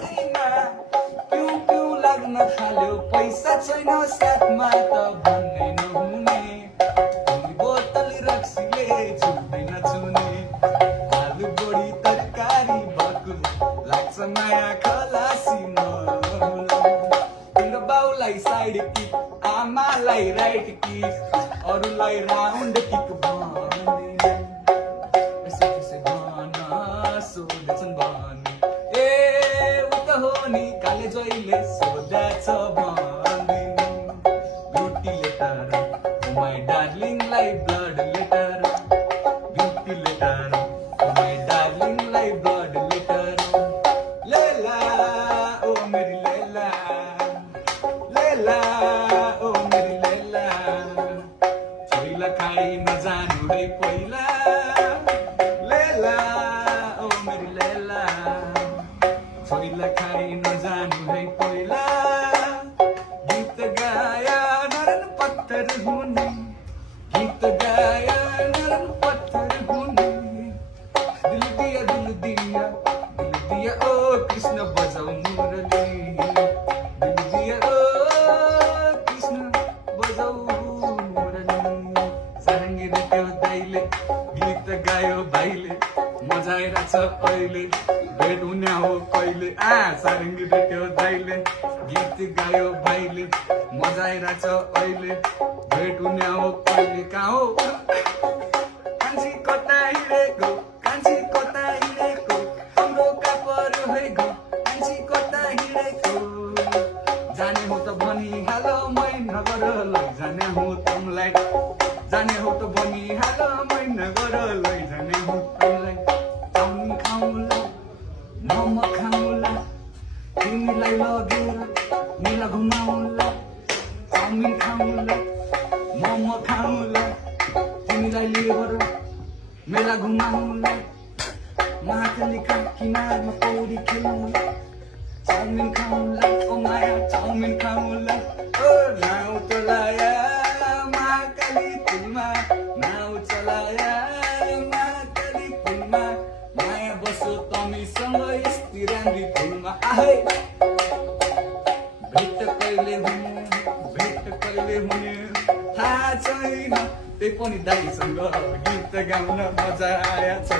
पिउ पिउ लाग्न थाल्यो पैसा छैन साथमा त भन्ने नहुने बोतल रक्सीले छुट्दैन छुने आलु बढी तरकारी भएको लाग्छ माया खलासीमा तेरो बाउलाई साइड किक आमालाई राइट किक अरूलाई राउन्ड किक सोध्छन् भने ए उ त हो नि काले जहिले सोध्छ भनिदिनु ब्युटी लेटर माई डार्लिङलाई blood letter beauty letter my डार्लिङलाई ब्लड लेटर लेला ओ मेरी लेला लेला ओ मेरी लेला छोइला खाइ नजानु है पहिला छोइला खाइ नजानु है पहिला गीत गाया नरन पत्थर हुने गीत गाया नरन पत्थर हुने दिल दिया ओ कृष्ण बजाऊ मुरली दिल दिया ओ कृष्ण बजाऊ मुरली सारङ्गी रेट्यो दाइले गीत गायो भाइले मजा आइरहेछ अहिले भेट हुने हो कहिले सारङ्गी भेट्यो दाइले गीत गायो भाइले मजा आइरहेछ अहिले भेट हुने हो कहिले कहाँ हो कान्छी कता हिँडेको कान्छी कता हिँडेको हाम्रो कापरो है गो कान्छी कता हिँडेको जाने हो त भनिहाल मै नगर लैजाने हो तमलाई जाने हो त भनिहाल मै नगर लैजाने हो तमलाई चाउमिन खाउँला मोमो खाउँला तिमीलाई लगेर मेला घुमाउँला चाउमिन खाउँला मोमो खाउँला तिमीलाई लिएर मेला घुमाउँला महाकालीका किनारमा पौडी खेलौँला चाउमिन खाउँला ओ माया चाउमिन खाउँला ओ नाउ चलाया महाकाली पुलमा नाउ चलाया महाकाली पुलमा माया बसो तमीसँग यस्ती राम्री फुलमा आहै भेट कहिले हुने थाहा छैन त्यही पनि दाइसँग गीत गाउन मजा आएछ